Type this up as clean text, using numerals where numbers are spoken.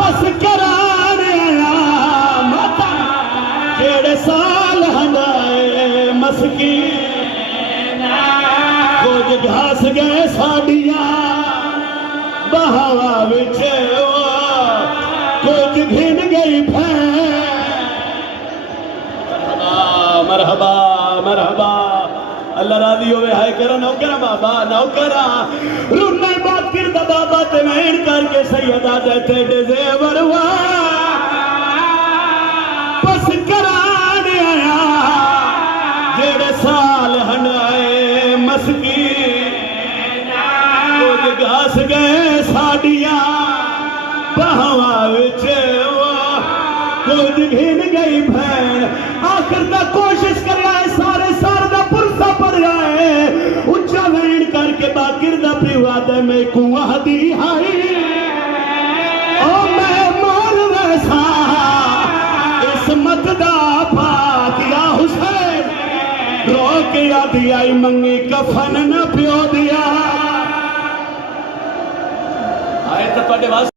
बस कराने माता जेड़े साल हंडाए मस्की कुछ घास गए साडिया बहावा विच कुछ घिन गई भैन। मरहबा मरहबा अल्लाह राजी होवे हाय करा नौकरा बाबा नौकरा रुन्ने बात किरदा बाबा ते मैन करके सैयदा दे तेरे जेवर वा बस कराने आया जेड़े साल हंडाए मस्की कुछ घास गए साडिया बहावा विच कुछ घिन गई भैन। आखिर तक कोशिश कर सारे सार दा पुरसा पर जाए उच्चा वैन करके बाकिर दा पिवादे में कुआं दी हाई ओ मैं मार वैसा इसमत दा पाकिया हुसैन रो के आदि आई मंगी कफन न पियो दिया आए तो